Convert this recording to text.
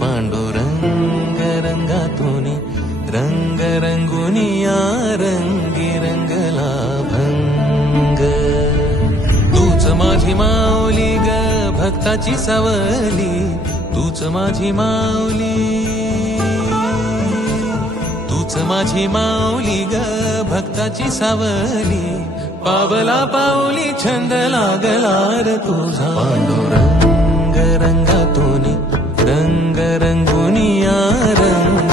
पांडुरंग रंगातून रंग रंगुनिया रंगी रंगला भंग. तूच माझी माऊली ग भक्ताची सावली, तूच माझी माऊली, तूच माझी माऊली ग भक्ताची सावली. पावला पाऊली छंद लागला र तुझा. पांडुरंग रंगातून रंग रंगुनिया रंग